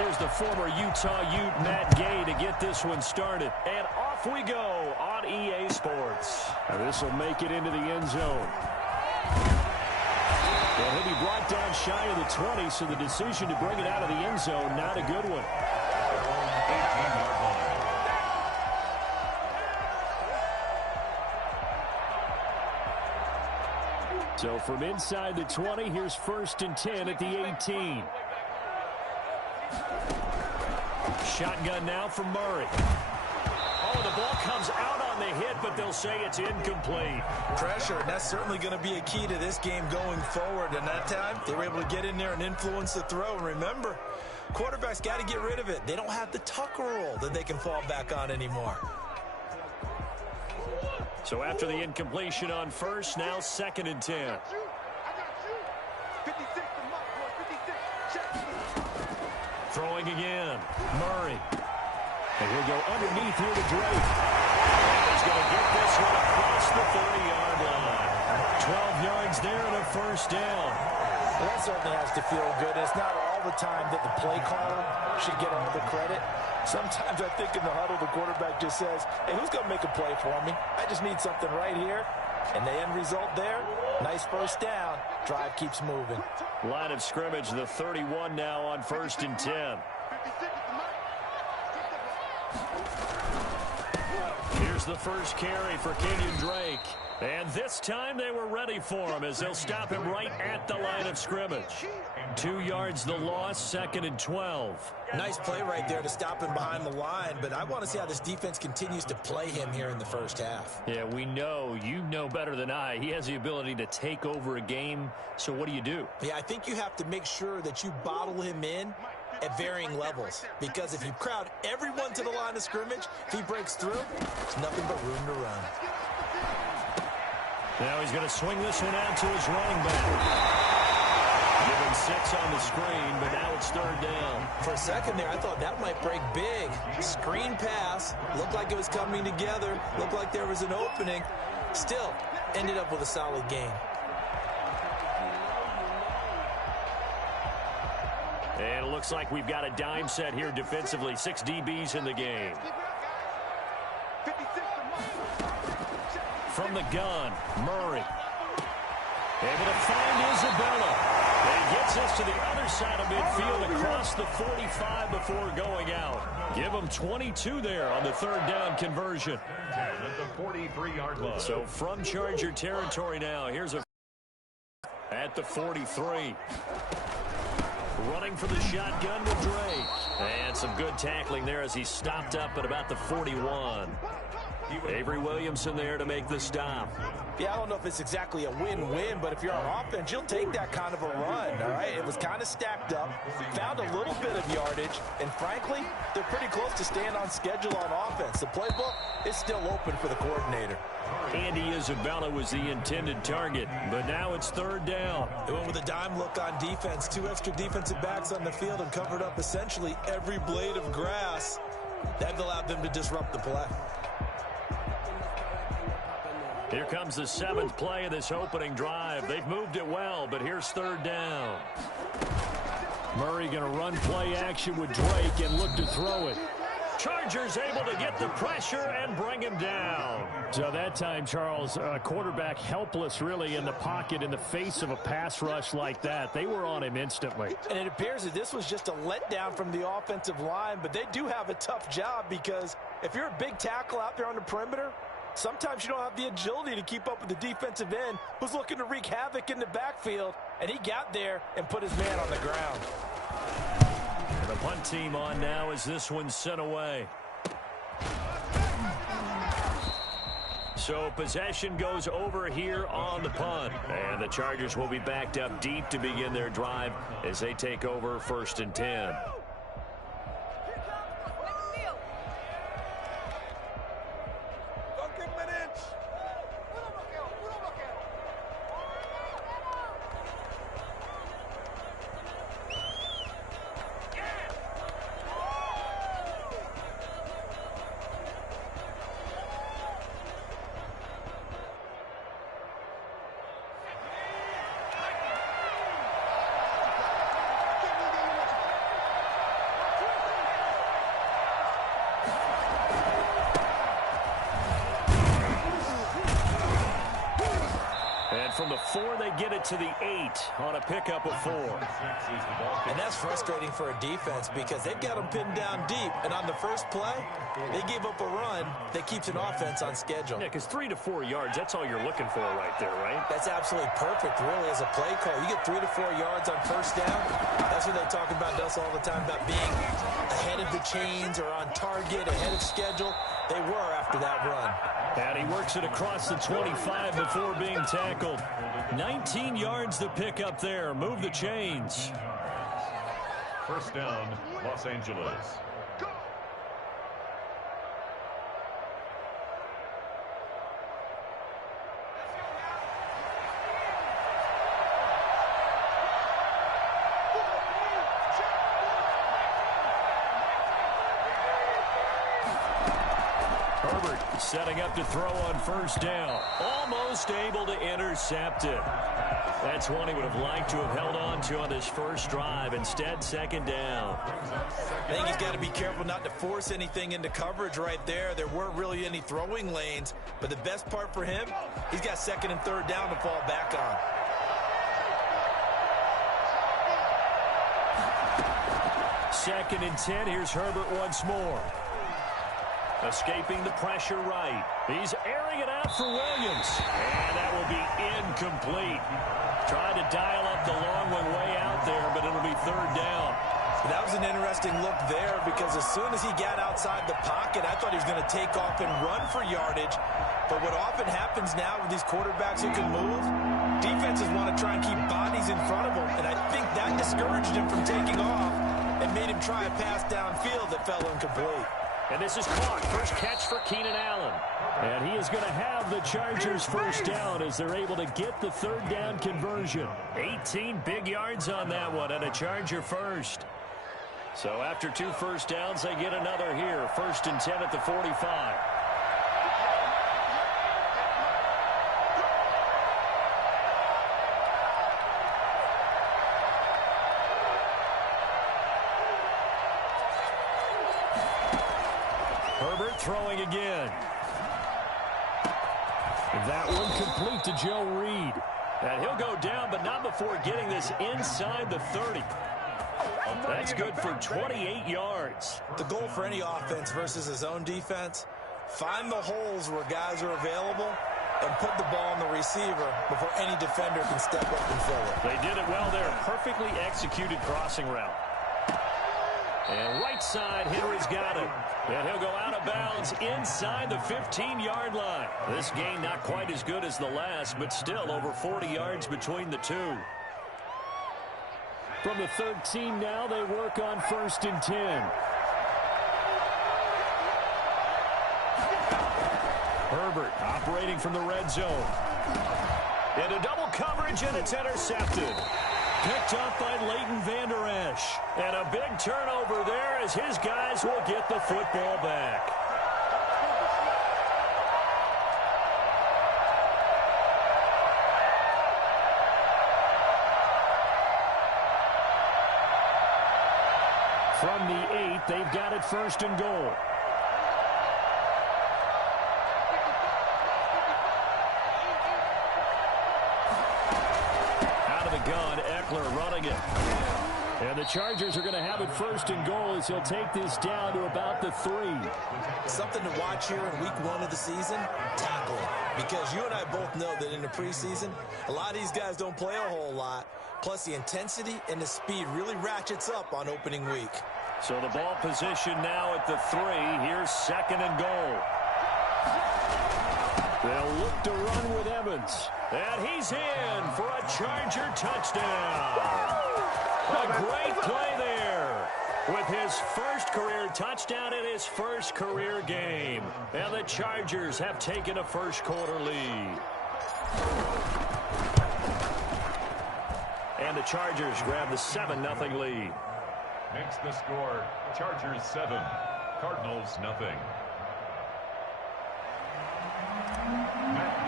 Here's the former Utah Ute, Matt Gay, to get this one started. And off we go on EA Sports. This will make it into the end zone. And he'll be brought down shy of the 20, so the decision to bring it out of the end zone, not a good one. So from inside the 20, here's 1st and 10 at the 18. Shotgun now from Murray. Oh, the ball comes out on the hit, but they'll say it's incomplete. Pressure, and that's certainly going to be a key to this game going forward. And that time, they were able to get in there and influence the throw. And remember, quarterbacks got to get rid of it. They don't have the Tucker rule that they can fall back on anymore. So after the incompletion on 1st, now 2nd and 10. Throwing again. Murray. And he'll go underneath here to Drake. And he's going to get this one across the 30-yard line. 12 yards there and a 1st down. Well, that certainly has to feel good. It's not all the time that the play caller should get all the credit. Sometimes I think in the huddle, the quarterback just says, hey, who's going to make a play for me? I just need something right here. And the end result there, nice 1st down. Drive keeps moving. Line of scrimmage, the 31 now on 1st and 10. Here's the first carry for Kenyon Drake. And this time they were ready for him as they'll stop him right at the line of scrimmage. 2 yards the loss, 2nd and 12. Nice play right there to stop him behind the line, but I want to see how this defense continues to play him here in the 1st half. Yeah, we know. You know better than I. He has the ability to take over a game, so what do? Yeah, I think you have to make sure that you bottle him in at varying levels, because if you crowd everyone to the line of scrimmage, if he breaks through, there's nothing but room to run. Now he's going to swing this one out to his running back. Give him 6 on the screen, but now it's 3rd down. For a second there, I thought that might break big. Screen pass. Looked like it was coming together. Looked like there was an opening. Still, ended up with a solid gain. And it looks like we've got a dime set here defensively. 6 DBs in the game. From the gun, Murray. Able to find Isabella. And he gets us to the other side of midfield across the 45 before going out. Give him 22 there on the 3rd down conversion. At the 43-yard line. So from Charger territory now, here's a at the 43. Running for the shotgun with Drake. And some good tackling there as he stopped up at about the 41. Avery Williamson there to make the stop. Yeah, I don't know if it's exactly a win-win, but if you're on offense, you'll take that kind of a run, all right? It was kind of stacked up, found a little bit of yardage, and frankly, they're pretty close to staying on schedule on offense. The playbook is still open for the coordinator. Andy Isabella was the intended target, but now it's 3rd down. They went with a dime look on defense. 2 extra defensive backs on the field and covered up essentially every blade of grass. That allowed them to disrupt the play. Here comes the 7th play of this opening drive. They've moved it well, but here's 3rd down. Murray going to run play action with Drake and look to throw it. Chargers able to get the pressure and bring him down. So that time, Charles, quarterback helpless really in the pocket in the face of a pass rush like that. They were on him instantly. And it appears that this was just a letdown from the offensive line, but they do have a tough job because if you're a big tackle out there on the perimeter, sometimes you don't have the agility to keep up with the defensive end who's looking to wreak havoc in the backfield, and he got there and put his man on the ground. The punt team on now as this one's sent away. So possession goes over here on the punt. And the Chargers will be backed up deep to begin their drive as they take over 1st and 10. And from the 4, they get it to the 8 on a pickup of 4. And that's frustrating for a defense because they've got them pinned down deep. And on the first play, they gave up a run that keeps an offense on schedule. Yeah, because 3 to 4 yards, that's all you're looking for right there, right? That's absolutely perfect, really, as a play call. You get 3 to 4 yards on first down. That's what they talk about us all the time, about being ahead of the chains or on target, ahead of schedule. They were after that run. And he works it across the 25 before being tackled. 19 yards to pick up there. Move the chains. First down, Los Angeles. Setting up to throw on first down. Almost able to intercept it. That's one he would have liked to have held on to on his first drive. Instead, second down. I think he's got to be careful not to force anything into coverage right there. There weren't really any throwing lanes. But the best part for him, he's got second and third down to fall back on. Second and 10. Here's Herbert once more. Escaping the pressure right. He's airing it out for Williams. And that will be incomplete. Trying to dial up the long one way out there, but it'll be third down. That was an interesting look there because as soon as he got outside the pocket, I thought he was going to take off and run for yardage. But what often happens now with these quarterbacks who can move, defenses want to try and keep bodies in front of them. And I think that discouraged him from taking off and made him try a pass downfield that fell incomplete. And this is caught. First catch for Keenan Allen. And he is going to have the Chargers first down as they're able to get the third down conversion. 18 big yards on that one and a Charger first. So after 2 first downs, they get another here. First and 10 at the 45. Herbert throwing again. That one complete to Joe Reed. And he'll go down, but not before getting this inside the 30. That's good for 28 yards. The goal for any offense versus his own defense, find the holes where guys are available and put the ball on the receiver before any defender can step up and fill it. They did it well there. Perfectly executed crossing route. And right side, Henry's got it. And he'll go out of bounds inside the 15-yard line. This gain not quite as good as the last, but still over 40 yards between the two. From the 13 now, they work on first and 10. Herbert operating from the red zone. Into double coverage, and it's intercepted. Picked up by Leighton Vander Esch. And a big turnover there as his guys will get the football back. From the 8, they've got it first and goal. Gun, Eckler running it. And the Chargers are going to have it first and goal as he'll take this down to about the 3. Something to watch here in week 1 of the season, tackling. Because you and I both know that in the preseason, a lot of these guys don't play a whole lot. Plus the intensity and the speed really ratchets up on opening week. So the ball position now at the 3. Here's second and goal. They'll look to run with Evans. And he's in for a Charger touchdown. A great play there with his first career touchdown in his first career game. And the Chargers have taken a first-quarter lead. And the Chargers grab the 7-0 lead. Makes the score Chargers 7, Cardinals nothing.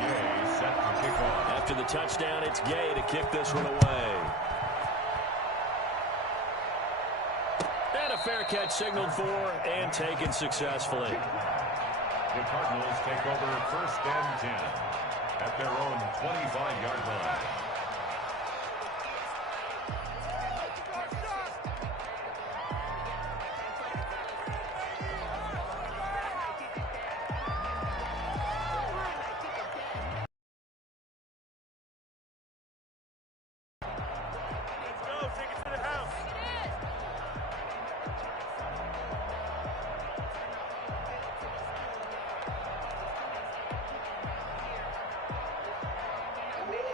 Gay set to kick off. After the touchdown, it's Gay to kick this one away. And a fair catch signaled for and taken successfully. The Cardinals take over first and 10. at their own 25-yard line.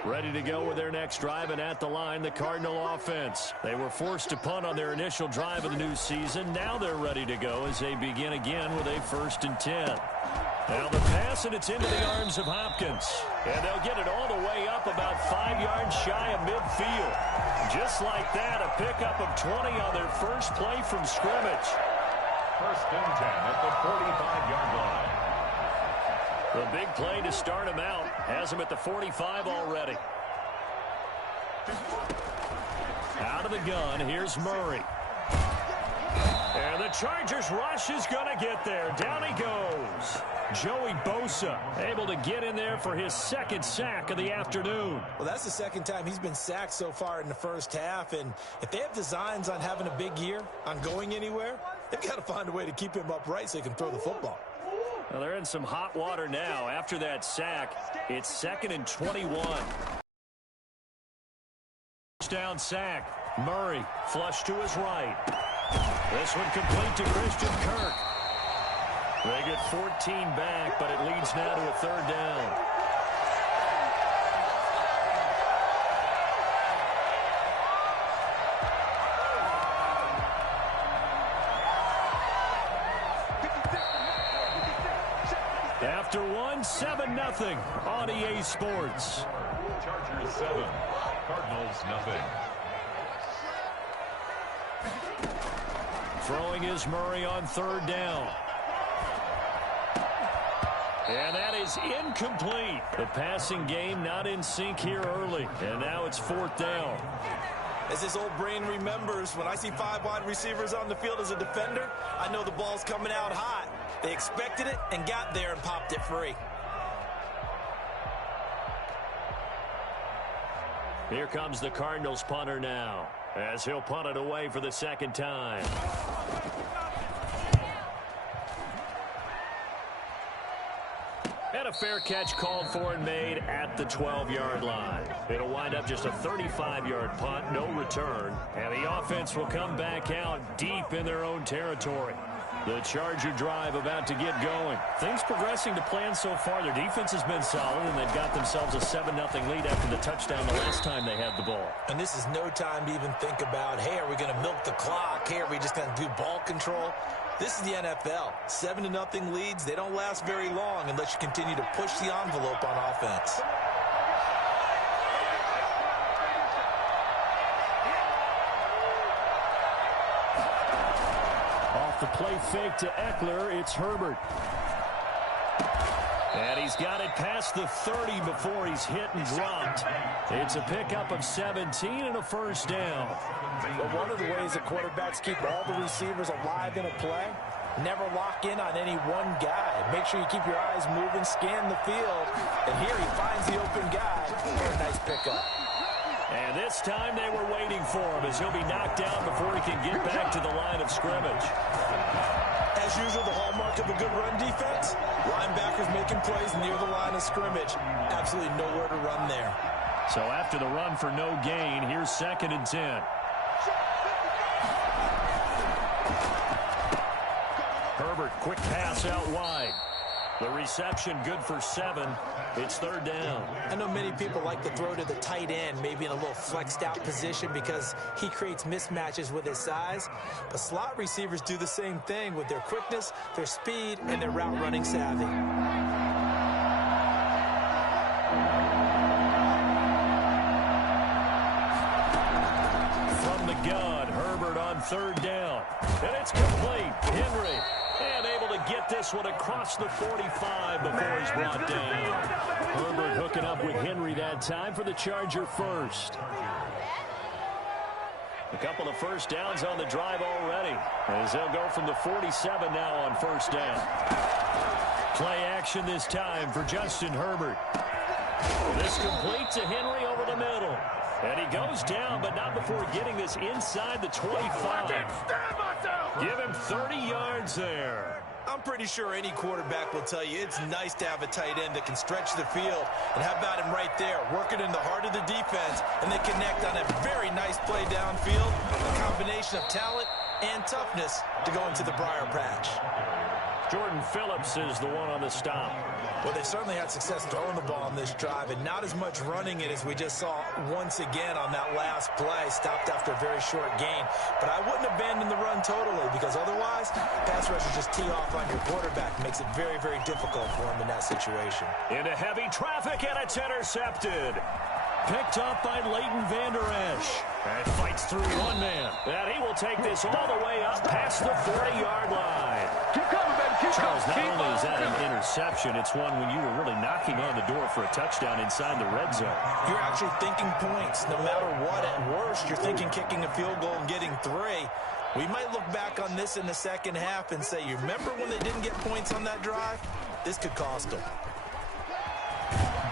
Ready to go with their next drive, and at the line, the Cardinal offense. They were forced to punt on their initial drive of the new season. Now they're ready to go as they begin again with a 1st and 10. Now the pass, and it's into the arms of Hopkins. And they'll get it all the way up about 5 yards shy of midfield. Just like that, a pickup of 20 on their first play from scrimmage. 1st and 10 at the 45-yard line. The big play to start him out has him at the 45 already. Out of the gun, here's Murray. And the Chargers rush is going to get there. Down he goes. Joey Bosa able to get in there for his 2nd sack of the afternoon. Well, that's the 2nd time he's been sacked so far in the first half. And if they have designs on having a big year, on going anywhere, they've got to find a way to keep him upright so he can throw the football. Well, they're in some hot water now. After that sack, it's 2nd and 21. Touchdown sack. Murray flush to his right. This one complete to Christian Kirk. They get 14 back, but it leads now to a 3rd down. After one, 7-0 on EA Sports. Chargers 7, Cardinals nothing. Throwing is Murray on 3rd down. And that is incomplete. The passing game not in sync here early. And now it's 4th down. As his old brain remembers, when I see 5 wide receivers on the field as a defender, I know the ball's coming out hot. They expected it and got there and popped it free. Here comes the Cardinals punter now, as he'll punt it away for the 2nd time. And a fair catch called for and made at the 12-yard line. It'll wind up just a 35-yard punt, no return. And the offense will come back out deep in their own territory. The Charger drive about to get going. Things progressing to plan so far. Their defense has been solid, and they've got themselves a 7-0 lead after the touchdown the last time they had the ball. And this is no time to even think about, hey, are we going to milk the clock? Hey, are we just going to do ball control? This is the NFL. 7-0 leads, they don't last very long unless you continue to push the envelope on offense. Off the play fake to Eckler, it's Herbert. And he's got it past the 30 before he's hit and dropped. It's a pickup of 17 and a 1st down. But one of the ways that quarterbacks keep all the receivers alive in a play, never lock in on any one guy. Make sure you keep your eyes moving, scan the field. And here he finds the open guy for a nice pickup. And this time they were waiting for him as he'll be knocked down before he can get back to the line of scrimmage. As usual, the hallmark of a good run defense, linebackers making plays near the line of scrimmage. Absolutely nowhere to run there. So after the run for no gain, here's 2nd and 10. Herbert, quick pass out wide. The reception good for 7. It's 3rd down. I know many people like to throw to the tight end, maybe in a little flexed out position because he creates mismatches with his size. But slot receivers do the same thing with their quickness, their speed, and their route running savvy. From the gun, Herbert on 3rd down. And it's complete. Henry. And able to get this one across the 45 before he's brought down. Herbert hooking up with Henry that time for the Charger first. A couple of 1st downs on the drive already, as they'll go from the 47 now on 1st down. Play action this time for Justin Herbert. This complete to Henry over the middle. And he goes down, but not before getting this inside the 25. Give him 30 yards there. I'm pretty sure any quarterback will tell you it's nice to have a tight end that can stretch the field. And how about him right there, working in the heart of the defense, and they connect on a very nice play downfield, a combination of talent and toughness to go into the briar patch. Jordan Phillips is the one on the stop. Well, they certainly had success throwing the ball on this drive, and not as much running it as we just saw once again on that last play, stopped after a very short gain. But I wouldn't abandon the run totally, because otherwise, pass rushers just tee off on your quarterback. It makes it very, very difficult for him in that situation. Into heavy traffic, and it's intercepted. Picked up by Leighton Vander Esch. And fights through one man. And he will take this all the way up past the 40-yard line. Keep coming, baby. Keep Charles, not coming. only is that an interception, it's one when you were really knocking on the door for a touchdown inside the red zone. You're actually thinking points. No matter what, at worst, you're thinking kicking a field goal and getting 3. We might look back on this in the second half and say, you remember when they didn't get points on that drive? This could cost them.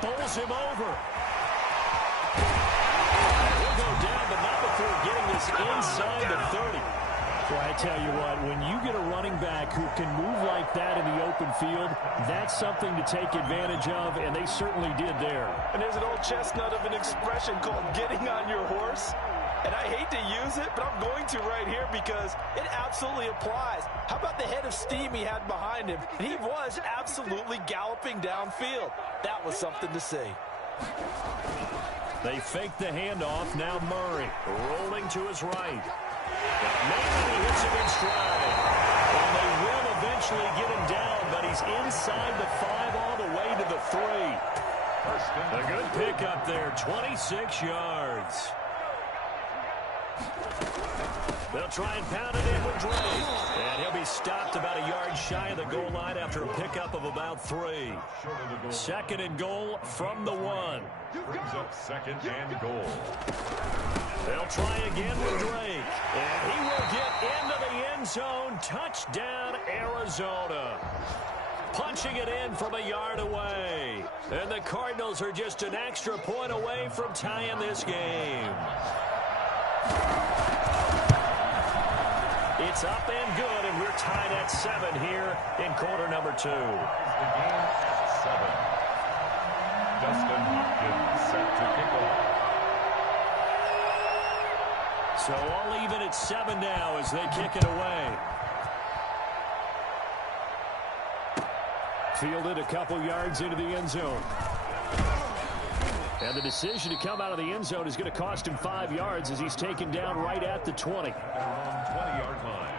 Bowls him over. He'll go down, but not before getting this inside the 30. Well, I tell you what, when you get a running back who can move like that in the open field, that's something to take advantage of, and they certainly did there. And there's an old chestnut of an expression called getting on your horse. And I hate to use it, but I'm going to right here because it absolutely applies. How about the head of steam he had behind him? He was absolutely galloping downfield. That was something to see. They fake the handoff. Now Murray rolling to his right. Maybe he hits him in stride. And they will eventually get him down, but he's inside the 5 all the way to the 3. A good pickup there, 26 yards. They'll try and pound it in with Drake. And he'll be stopped about a yard shy of the goal line after a pickup of about 3. Second and goal from the 1. Brings up second and goal. They'll try again with Drake. And he will get into the end zone. Touchdown, Arizona. Punching it in from a yard away. And the Cardinals are just an extra point away from tying this game. It's up and good, and we're tied at 7 here in quarter number 2. The game at 7. Dustin Hopkins set to kick off. So all even at 7 now as they kick it away. Fielded a couple yards into the end zone. And the decision to come out of the end zone is going to cost him 5 yards as he's taken down right at the 20. At around 20-yard line.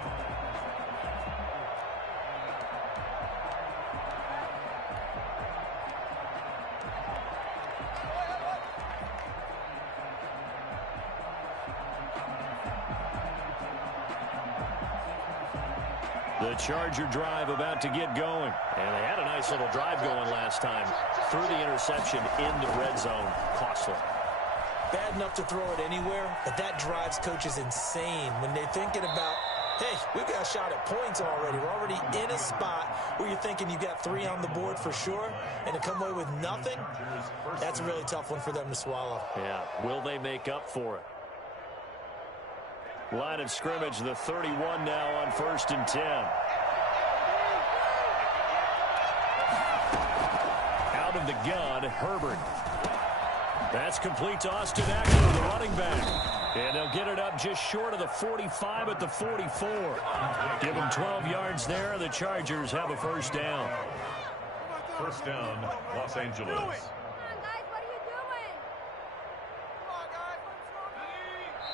The Charger drive about to get going. And they had a nice little drive going last time. Threw the interception in the red zone. Costly. Bad enough to throw it anywhere, but that drives coaches insane when they're thinking about, hey, we've got a shot at points already. We're already in a spot where you're thinking you've got 3 on the board for sure, and to come away with nothing, that's a really tough one for them to swallow. Yeah, will they make up for it? Line of scrimmage, the 31 now on 1st and 10. Out of the gun, Herbert. That's complete to Austin Eckler, the running back. And they'll get it up just short of the 45 at the 44. Give them 12 yards there. The Chargers have a first down. First down, Los Angeles.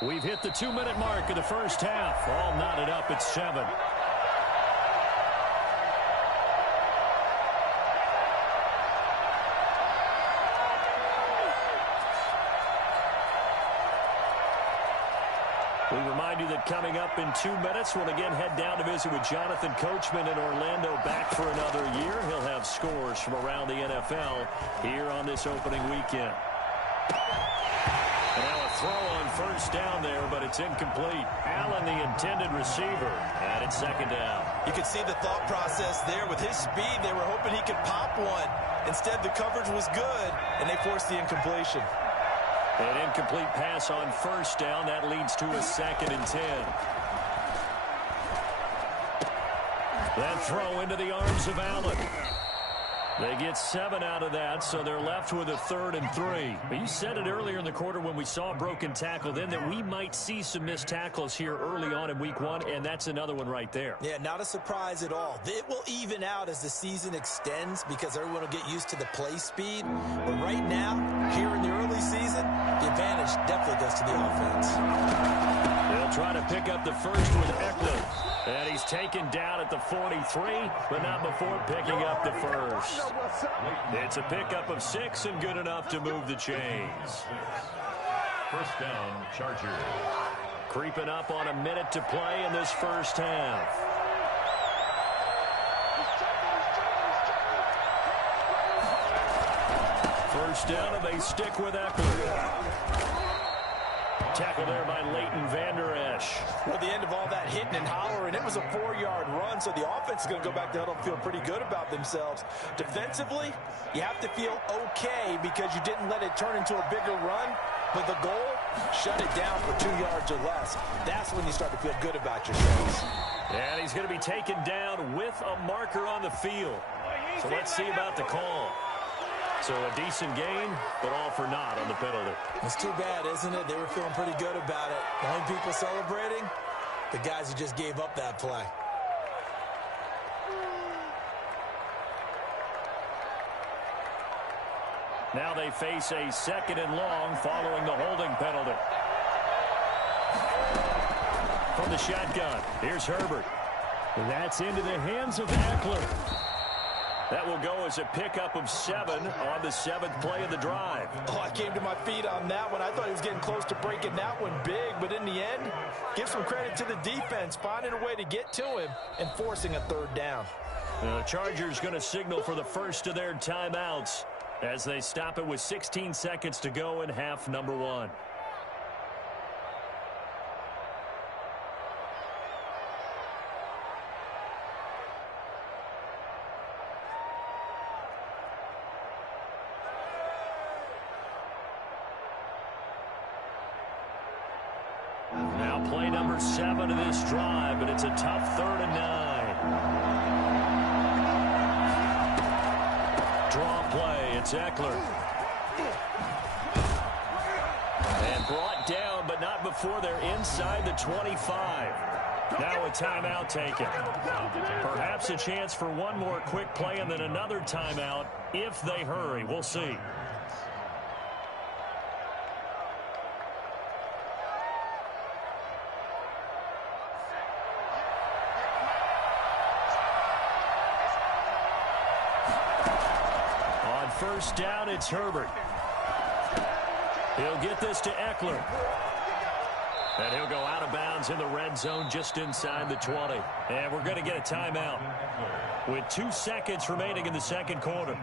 We've hit the 2-minute mark of the first half. All knotted up at 7. We remind you that coming up in 2 minutes, we'll again head down to visit with Jonathan Coachman in Orlando, back for another year. He'll have scores from around the NFL here on this opening weekend. And now a throw on first down there, but it's incomplete. Allen, the intended receiver, and it's second down. You could see the thought process there. With his speed, they were hoping he could pop one. Instead, the coverage was good, and they forced the incompletion. An incomplete pass on first down. That leads to a 2nd and 10. That throw into the arms of Allen. They get 7 out of that, so they're left with a 3rd and 3. But you said it earlier in the quarter when we saw a broken tackle then that we might see some missed tackles here early on in week 1, and that's another one right there. Yeah, not a surprise at all. It will even out as the season extends because everyone will get used to the play speed. But right now, here in the early season, the advantage definitely goes to the offense. They'll try to pick up the first with Eckler. And he's taken down at the 43, but not before picking up the first. It's a pickup of 6 and good enough to move the chains. First down, Chargers. Creeping up on a minute to play in this first half. First down, and they stick with Eckler. Tackle there by Leighton Vander Esch. Well, the end of all that hitting and hollering, it was a 4-yard run, so the offense is going to go back to huddle and feel pretty good about themselves. Defensively, you have to feel okay because you didn't let it turn into a bigger run, but the goal, shut it down for 2 yards or less. That's when you start to feel good about yourselves. And he's going to be taken down with a marker on the field. So let's see about the call. So a decent gain, but all for naught on the penalty. It's too bad, isn't it? They were feeling pretty good about it. The only people celebrating, the guys who just gave up that play. Now they face a 2nd and long following the holding penalty. From the shotgun, here's Herbert. And that's into the hands of Eckler. That will go as a pickup of 7 on the 7th play of the drive. Oh, I came to my feet on that one. I thought he was getting close to breaking that one big, but in the end, give some credit to the defense, finding a way to get to him and forcing a 3rd down. The Chargers going to signal for the first of their timeouts as they stop it with 16 seconds to go in half number 1. Now play number 7 of this drive, but it's a tough 3rd and 9. Draw play, it's Eckler. And brought down, but not before they're inside the 25. Now a timeout taken. Perhaps a chance for one more quick play and then another timeout if they hurry. We'll see. First down, it's Herbert. He'll get this to Eckler. And he'll go out of bounds in the red zone just inside the 20. And we're going to get a timeout with 2 seconds remaining in the second quarter.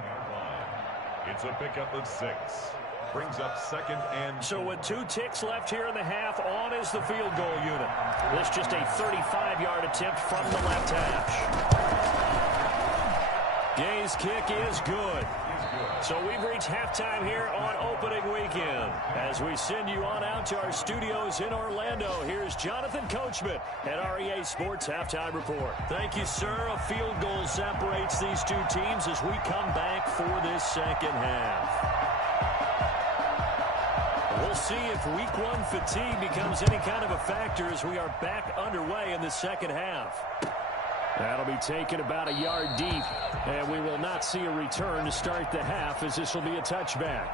It's a pickup of 6. Brings up 2nd and... So with 2 ticks left here in the half, on is the field goal unit. This just a 35-yard attempt from the left hash. Gay's kick is good. So we've reached halftime here on opening weekend. As we send you on out to our studios in Orlando, here's Jonathan Coachman at REA Sports Halftime Report. Thank you, sir. A field goal separates these 2 teams as we come back for this second half. We'll see if week 1 fatigue becomes any kind of a factor as we are back underway in the second half. That'll be taken about a yard deep, and we will not see a return to start the half as this will be a touchback.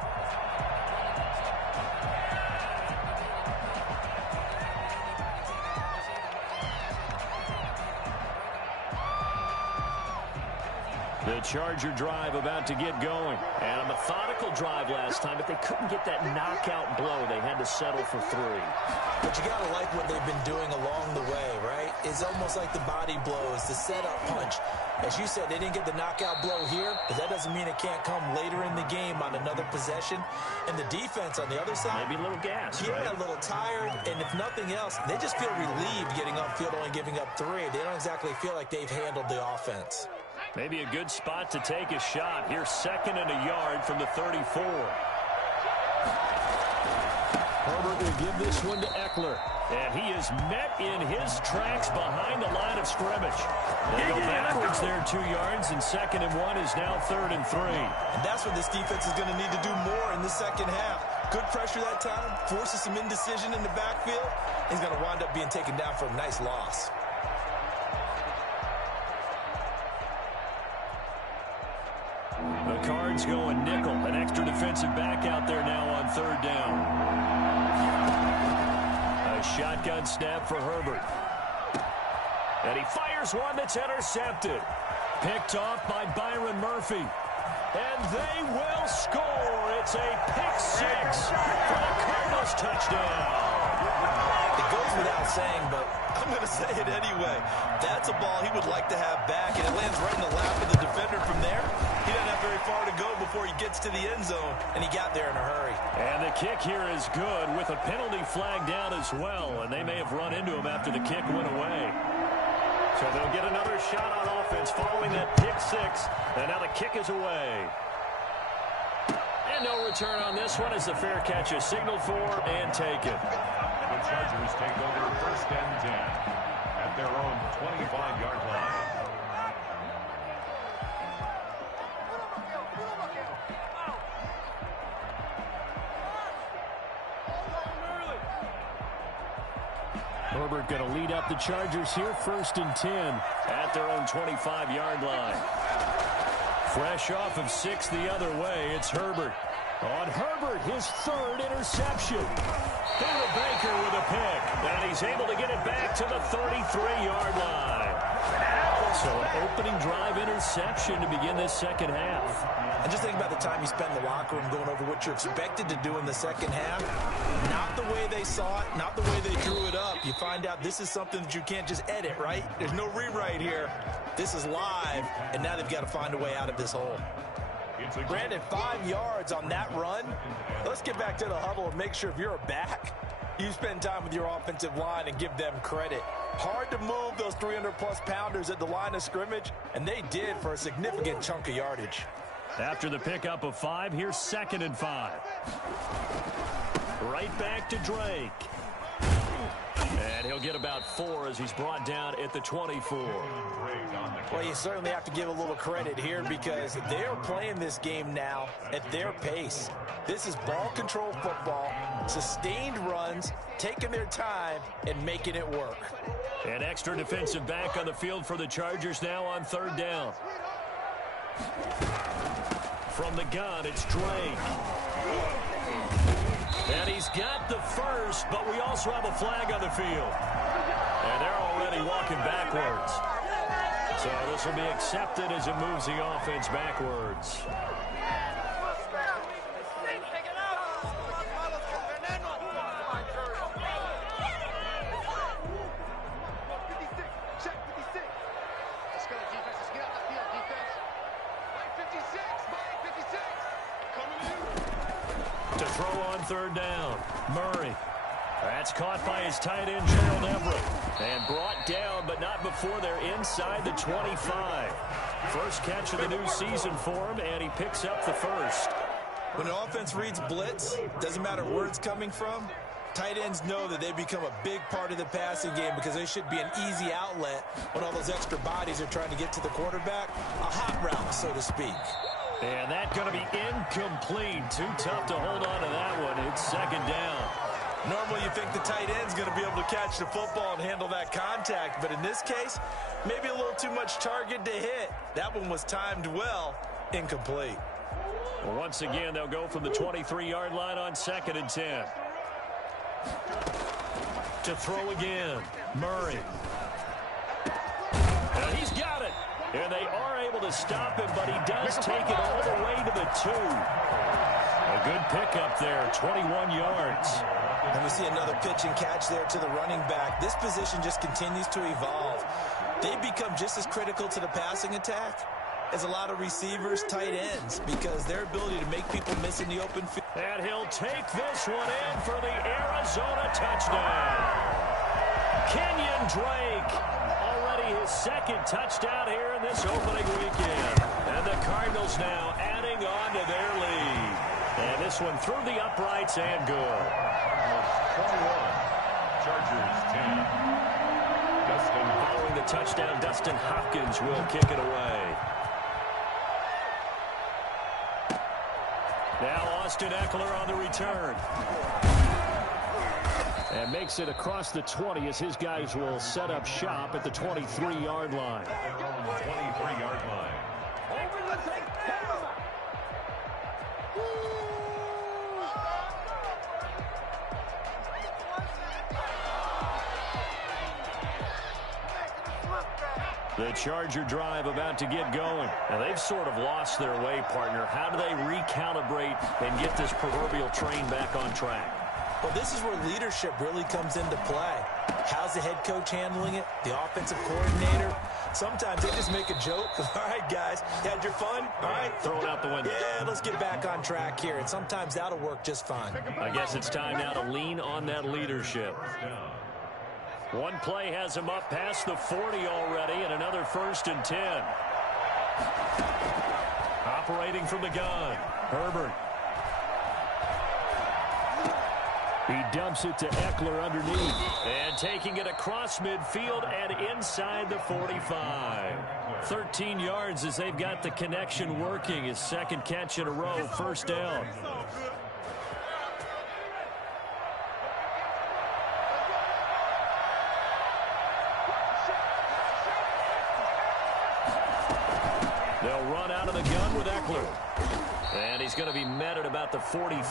The Charger drive about to get going. And a methodical drive last time, but they couldn't get that knockout blow. They had to settle for 3. But you got to like what they've been doing along the way, right? It's almost like the body blows, the setup punch. As you said, they didn't get the knockout blow here, but that doesn't mean it can't come later in the game on another possession. And the defense on the other side, maybe a little gas, yeah, right? A little tired. And if nothing else, they just feel relieved getting upfield, only giving up 3. They don't exactly feel like they've handled the offense. Maybe a good spot to take a shot. Here's 2nd and a yard from the 34. Herbert will give this one to Eckler. And he is met in his tracks behind the line of scrimmage. They go backwards there 2 yards, and 2nd and 1 is now 3rd and 3. And that's what this defense is going to need to do more in the second half. Good pressure that time, forces some indecision in the backfield. He's going to wind up being taken down for a nice loss. The Cards going nickel. An extra defensive back out there now on 3rd down. A shotgun snap for Herbert. And he fires one that's intercepted. Picked off by Byron Murphy. And they will score. It's a pick-6 for the Cardinals touchdown. It goes without saying, but I'm going to say it anyway. That's a ball he would like to have back, and it lands right in the lap of the defender from there. He doesn't have very far to go before he gets to the end zone, and he got there in a hurry. And the kick here is good with a penalty flag down as well, and they may have run into him after the kick went away. So they'll get another shot on offense following that pick-6, and now the kick is away. And no return on this one as the fair catch is signaled for and taken. The Chargers take over 1st and 10 at their own 25-yard line. Herbert going to lead up the Chargers here, 1st and 10 at their own 25-yard line. Fresh off of 6 the other way, it's Herbert. On Herbert, his 3rd interception. David Baker with a pick, and he's able to get it back to the 33-yard line. So an opening drive interception to begin this second half. And just think about the time you spend in the locker room going over what you're expected to do in the second half. Not the way they saw it, not the way they drew it up. You find out this is something that you can't just edit, right? There's no rewrite here. This is live, and now they've got to find a way out of this hole. Brandon, 5 yards on that run. Let's get back to the huddle and make sure if you're a back, you spend time with your offensive line and give them credit. Hard to move those 300-plus pounders at the line of scrimmage, and they did for a significant chunk of yardage. After the pickup of 5, here's 2nd and 5. Right back to Drake. And he'll get about 4 as he's brought down at the 24. Well, you certainly have to give a little credit here because they're playing this game now at their pace. This is ball control football, sustained runs, taking their time, and making it work. An extra defensive back on the field for the Chargers now on 3rd down. From the gun, it's Drake. And he's got the 1st, but we also have a flag on the field. And they're already walking backwards. So this will be accepted as it moves the offense backwards. To throw on 3rd down, Murray. That's caught by his tight end, Gerald Everett. And brought down, but not before they're inside the 25. First catch of the new season for him, and he picks up the 1st. When an offense reads blitz, doesn't matter where it's coming from, tight ends know that they become a big part of the passing game because they should be an easy outlet when all those extra bodies are trying to get to the quarterback. A hot route, so to speak. And that's going to be incomplete. Too tough to hold on to that one. It's 2nd down. Normally you think the tight end's going to be able to catch the football and handle that contact, but in this case, maybe a little too much target to hit. That one was timed well, incomplete. Well, once again, they'll go from the 23-yard line on 2nd and 10. To throw again, Murray. And he's got it. And they are able to stop him, but he does take it all the way to the 2. A good pickup there, 21 yards. And we see another pitch and catch there to the running back. This position just continues to evolve. They become just as critical to the passing attack as a lot of receivers, tight ends, because their ability to make people miss in the open field. And he'll take this one in for the Arizona touchdown. Kenyon Drake, already his second touchdown here in this opening weekend. And the Cardinals now adding on to their lead. And this one through the uprights and good. 21, Chargers 10. Dustin. Following the touchdown, Dustin Hopkins will kick it away. Now Austin Eckler on the return. And makes it across the 20 as his guys will set up shop at the 23-yard line. 23-yard line. The Charger drive about to get going. Now, they've sort of lost their way, partner. How do they recalibrate and get this proverbial train back on track? Well, this is where leadership really comes into play. How's the head coach handling it? The offensive coordinator? Sometimes they just make a joke. All right, guys, you had your fun? All right. Throw it out the window. Yeah, let's get back on track here. And sometimes that'll work just fine. I guess it's time now to lean on that leadership. One play has him up past the 40 already, and another 1st and 10. Operating from the gun, Herbert. He dumps it to Eckler underneath. And taking it across midfield and inside the 45. 13 yards as they've got the connection working. His second catch in a row, 1st down. They'll run out of the gun with Eckler. And he's going to be met at about the 43.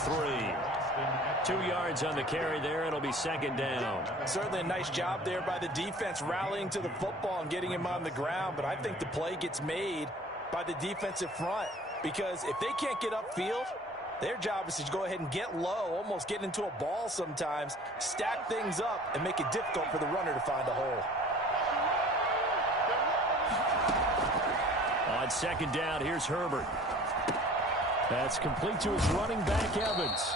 2 yards on the carry there. It'll be 2nd down. Certainly a nice job there by the defense rallying to the football and getting him on the ground. But I think the play gets made by the defensive front. Because if they can't get upfield, their job is to go ahead and get low, almost get into a ball sometimes, stack things up, and make it difficult for the runner to find a hole. On 2nd down, here's Herbert. That's complete to his running back, Evans.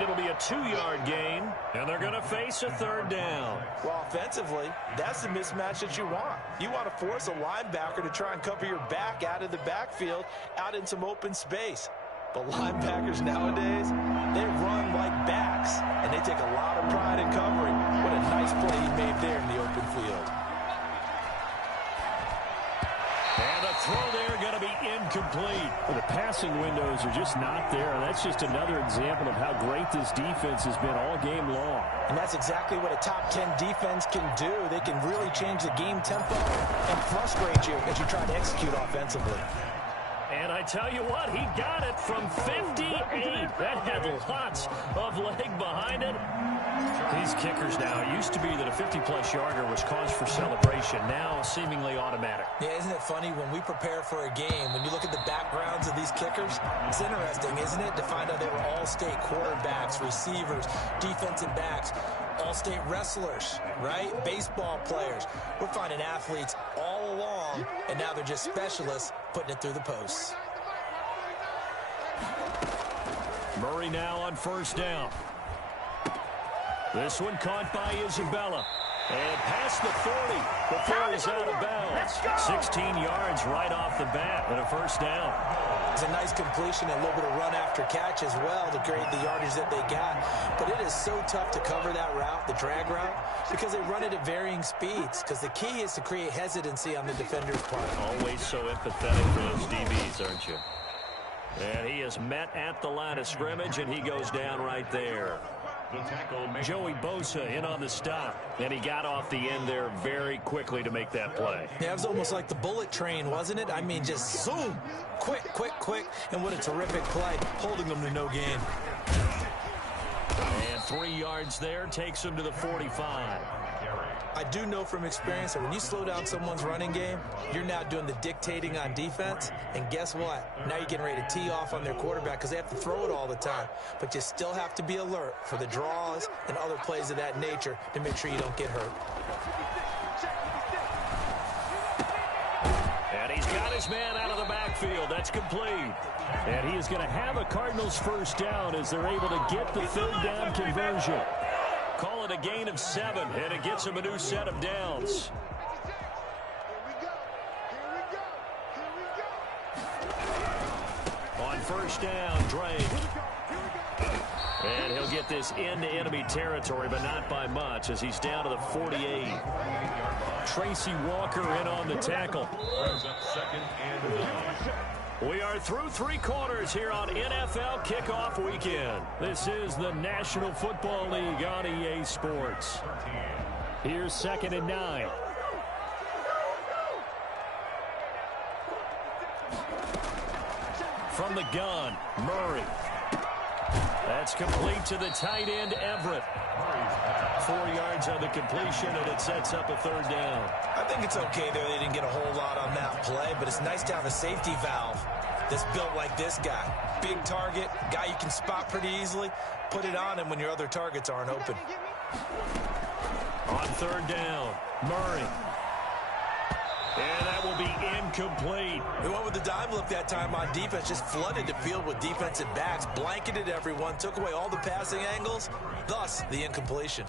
It'll be a 2-yard gain, and they're going to face a 3rd down. Well, offensively, that's the mismatch that you want. You want to force a linebacker to try and cover your back out of the backfield, out in some open space. But linebackers nowadays, they run like backs, and they take a lot of pride in covering. What a nice play he made there in the open field. And the throw there going to be incomplete. Well, the passing windows are just not there. And that's just another example of how great this defense has been all game long. And that's exactly what a top 10 defense can do. They can really change the game tempo and frustrate you as you try to execute offensively. And I tell you what, he got it from 58. That had lots of leg behind it. These kickers now, it used to be that a 50-plus yarder was cause for celebration. Now, seemingly automatic. Yeah, isn't it funny when we prepare for a game, when you look at the backgrounds of these kickers, it's interesting, isn't it, to find out they were all-state quarterbacks, receivers, defensive backs, all-state wrestlers, right? Baseball players. We're finding athletes all along, and now they're just specialists putting it through the posts. Murray now on 1st down. This one caught by Isabella. And past the 40 before he's out of bounds. 16 yards right off the bat and a 1st down. It's a nice completion and a little bit of run after catch as well to create the yardage that they got. But it is so tough to cover that route, the drag route, because they run it at varying speeds. Because the key is to create hesitancy on the defender's part. Always so empathetic for those DBs, aren't you? And he is met at the line of scrimmage, and he goes down right there. Joey Bosa in on the stop, and he got off the end there very quickly to make that play. Yeah, it was almost like the bullet train, wasn't it? I mean, just zoom, quick, and what a terrific play, holding them to no gain. And 3 yards there takes him to the 45. I do know from experience that when you slow down someone's running game, you're now doing the dictating on defense. And guess what? Now you're getting ready to tee off on their quarterback because they have to throw it all the time. But you still have to be alert for the draws and other plays of that nature to make sure you don't get hurt. And he's got his man out of the backfield. That's complete. And he is going to have a Cardinals first down as they're able to get the third down conversion. Call it a gain of 7, and it gets him a new set of downs. On first down, Drake. And he'll get this into enemy territory, but not by much as he's down to the 48. Tracy Walker in on the tackle. Second and 9. We are through 3 quarters here on NFL Kickoff Weekend. This is the National Football League on EA Sports. Here's 2nd and 9. From the gun, Murray. That's complete to the tight end, Everett. 4 yards on the completion, and it sets up a third down. I think it's okay there. They didn't get a whole lot on that play, but it's nice to have a safety valve that's built like this guy. Big target, guy you can spot pretty easily. Put it on him when your other targets aren't open. On third down, Murray. And that will be incomplete. They went with the dime look that time on defense, just flooded the field with defensive backs, blanketed everyone, took away all the passing angles, thus the incompletion.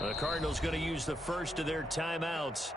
The Cardinals going to use the first of their timeouts.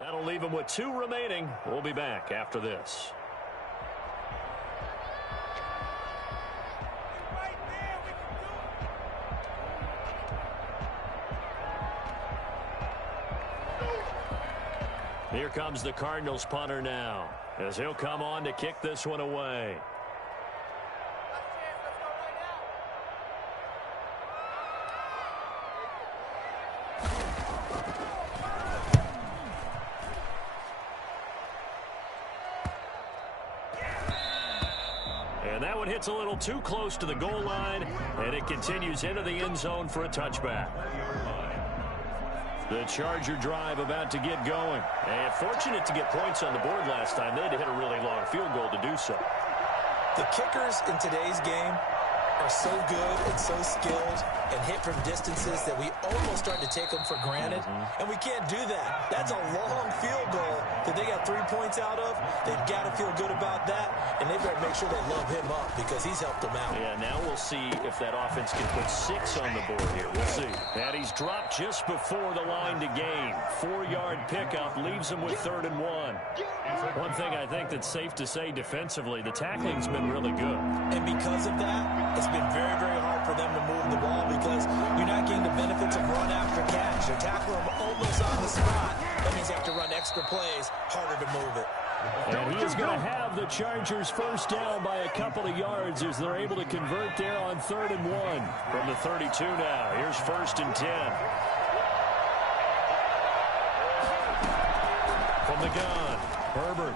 That'll leave him with 2 remaining. We'll be back after this. Here comes the Cardinals punter now, as he'll come on to kick this one away. And that one hits a little too close to the goal line, and it continues into the end zone for a touchback. The Charger drive about to get going. And fortunate to get points on the board last time. They had to hit a really long field goal to do so. The kickers in today's game are so good and so skilled and hit from distances that we almost start to take them for granted, and we can't do that. That's a long field goal that they got 3 points out of. They've got to feel good about that, and they better make sure they love him up because he's helped them out. Yeah, now we'll see if that offense can put 6 on the board here. We'll see. And he's dropped just before the line to gain. 4-yard pickup leaves him with 3rd and 1. One thing I think that's safe to say defensively, the tackling's been really good. And because of that, it's been very, very hard for them to move the ball because you're not getting the benefits of run after catch. You're tackling them almost on the spot. That means you have to run extra plays, harder to move it. And he is going to have the Chargers first down by a couple of yards as they're able to convert there on 3rd and 1. From the 32 now, here's 1st and 10. From the gun, Herbert.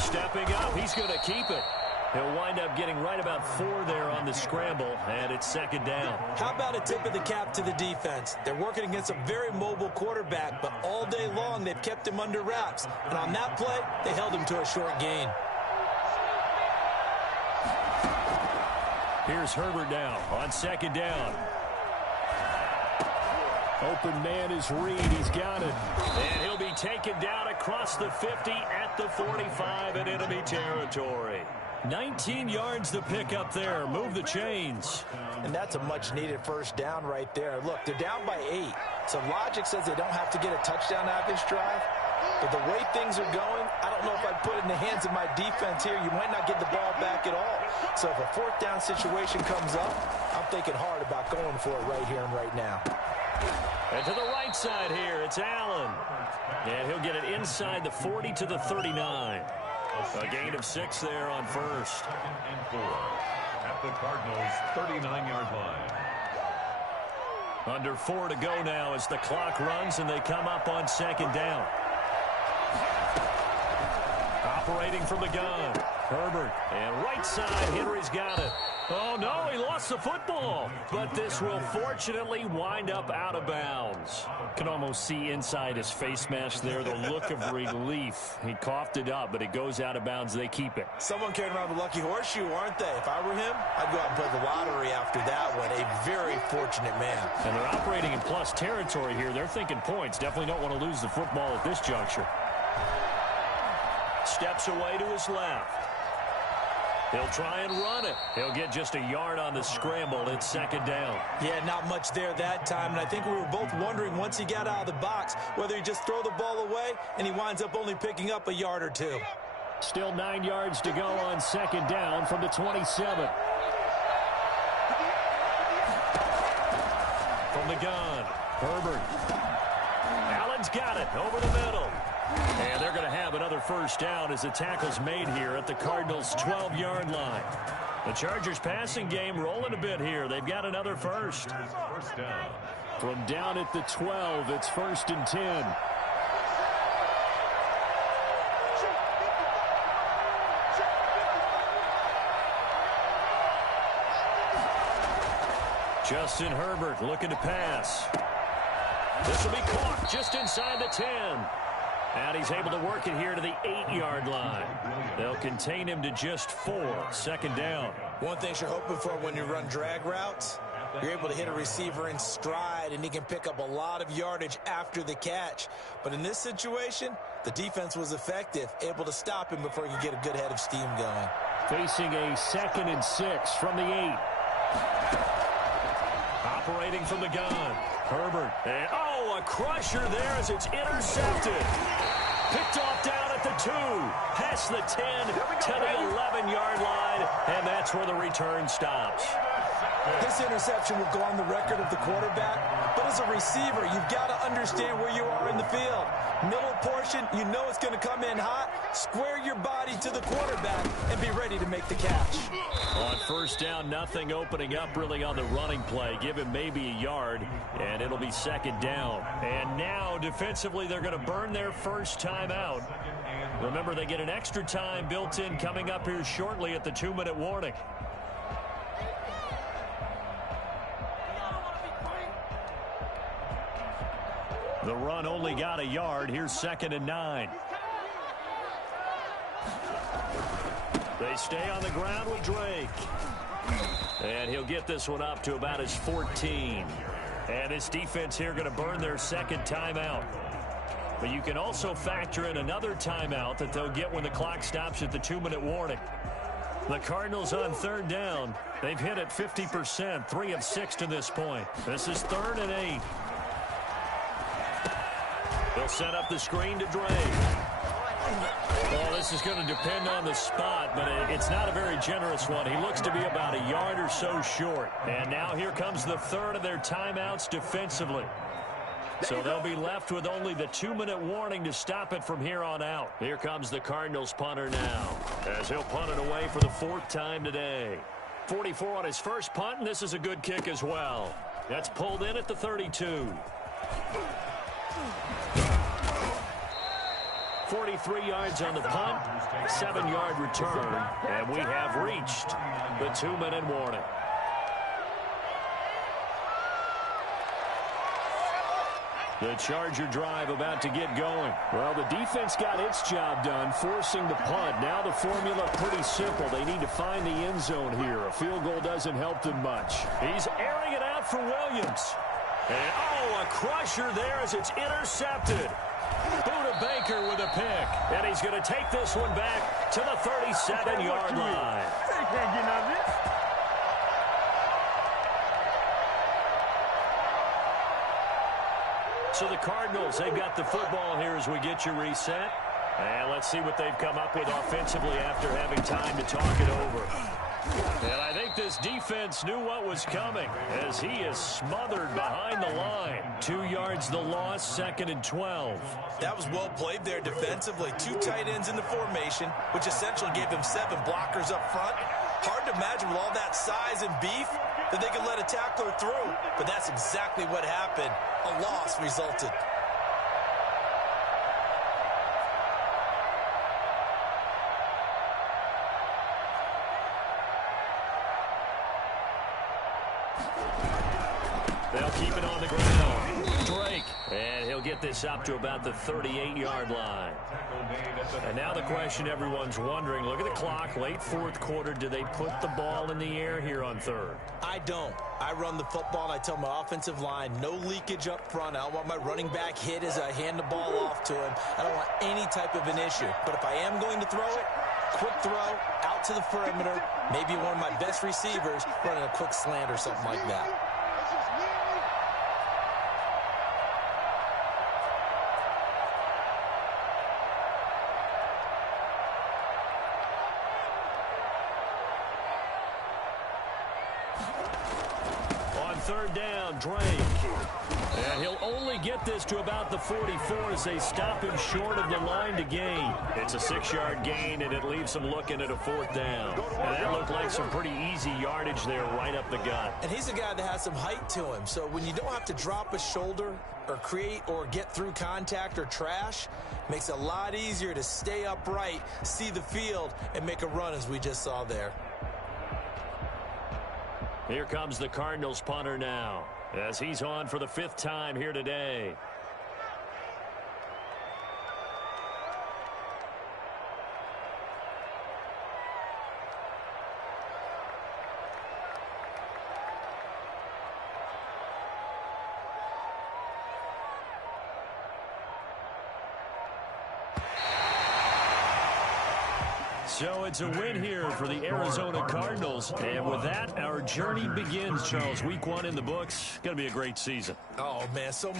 Stepping up, he's going to keep it. He'll wind up getting right about 4 there on the scramble, and it's 2nd down. How about a tip of the cap to the defense? They're working against a very mobile quarterback, but all day long they've kept him under wraps. And on that play, they held him to a short gain. Here's Herbert now on 2nd down. Open man is Reed. He's got it. And he'll be taken down across the 50 at the 45 in enemy territory. 19 yards to pick up there. Move the chains. And that's a much-needed first down right there. Look, they're down by 8. So logic says they don't have to get a touchdown out of this drive. But the way things are going, I don't know if I'd put it in the hands of my defense here. You might not get the ball back at all. So if a 4th down situation comes up, I'm thinking hard about going for it right here and right now. And to the right side here, it's Allen. And he'll get it inside the 40 to the 39. A gain of 6 there on 1st. 2nd and 4 at the Cardinals' 39-yard line. Under 4 to go now as the clock runs and they come up on 2nd down. Operating from the gun, Herbert. And right side, Henry's got it. Oh, no, he lost the football. But this will fortunately wind up out of bounds. Can almost see inside his face mask there the look of relief. He coughed it up, but it goes out of bounds. They keep it. Someone carrying around the lucky horseshoe, aren't they? If I were him, I'd go out and play the lottery after that one. A very fortunate man. And they're operating in plus territory here. They're thinking points. Definitely don't want to lose the football at this juncture. Steps away to his left. He'll try and run it. He'll get just a yard on the scramble. It's 2nd down. Yeah, not much there that time. And I think we were both wondering once he got out of the box whether he just throw the ball away and he winds up only picking up a yard or 2. Still 9 yards to go on 2nd down from the 27. From the gun, Herbert. Allen's got it over the middle. And they're going to have another first down as the tackle's made here at the Cardinals' 12-yard line. The Chargers passing game rolling a bit here. They've got another first. First down. From down at the 12, it's 1st and 10. Justin Herbert looking to pass. This will be caught just inside the 10. And he's able to work it here to the 8-yard line. They'll contain him to just 4. 2nd down. One thing you're hoping for when you run drag routes, you're able to hit a receiver in stride, and he can pick up a lot of yardage after the catch. But in this situation, the defense was effective, able to stop him before he could get a good head of steam going. Facing a 2nd and 6 from the 8. Operating from the gun, Herbert. And, a crusher there as it's intercepted. Picked off down at the 2, past the 10 to the 11-yard line, and that's where the return stops. This interception will go on the record of the quarterback, but as a receiver, you've got to understand where you are in the field. Middle portion, you know it's going to come in hot. Square your body to the quarterback and be ready to make the catch. On first down, nothing opening up really on the running play. Give him maybe a yard, and it'll be 2nd down. And now, defensively, they're going to burn their first time out. Remember, they get an extra time built in coming up here shortly at the 2-minute warning. The run only got a yard. Here's 2nd and 9. They stay on the ground with Drake. And he'll get this one up to about his 14. And this defense here going to burn their second timeout. But you can also factor in another timeout that they'll get when the clock stops at the 2-minute warning. The Cardinals on third down. They've hit it 50%, 3 of 6 to this point. This is 3rd and 8. They'll set up the screen to Drake. Well, this is going to depend on the spot, but it's not a very generous one. He looks to be about a yard or so short. And now here comes the third of their timeouts defensively. So they'll be left with only the 2-minute warning to stop it from here on out. Here comes the Cardinals punter now, as he'll punt it away for the 4th time today. 44 on his first punt, and this is a good kick as well. That's pulled in at the 32. 43 yards on the punt, 7-yard return, and we have reached the 2-minute warning. The Charger drive about to get going. Well, the defense got its job done, forcing the punt. Now the formula pretty simple. They need to find the end zone here. A field goal doesn't help them much. He's airing it out for Williams. And, a crusher there as it's intercepted. Buda Baker with a pick. And he's going to take this one back to the 37-yard line. They can't get none of this. So the Cardinals, they've got the football here as we get you reset. And let's see what they've come up with offensively after having time to talk it over. And I think this defense knew what was coming as he is smothered behind the line. 2 yards the loss, 2nd and 12. That was well played there defensively. 2 tight ends in the formation, which essentially gave them 7 blockers up front. Hard to imagine with all that size and beef that they could let a tackler through. But that's exactly what happened. A loss resulted. They'll keep it on the ground. Drake. And he'll get this up to about the 38-yard line. And now the question everyone's wondering, look at the clock, late 4th quarter. Do they put the ball in the air here on 3rd? I don't. I run the football, and I tell my offensive line, no leakage up front. I don't want my running back hit as I hand the ball off to him. I don't want any type of an issue. But if I am going to throw it, quick throw, out to the perimeter, maybe one of my best receivers running a quick slant or something like that. On 3rd down, Drake. And he'll only get this to about the 44 as they stop him short of the line to gain. It's a 6-yard gain, and it leaves him looking at a 4th down. And that looked like some pretty easy yardage there right up the gut. And he's a guy that has some height to him, so when you don't have to drop a shoulder or create or get through contact or trash, makes it a lot easier to stay upright, see the field, and make a run as we just saw there. Here comes the Cardinals punter now, as he's on for the 5th time here today. So it's a win here for the Arizona Cardinals. And with that, our journey begins, Charles. Week 1 in the books. Going to be a great season. Oh, man, so much.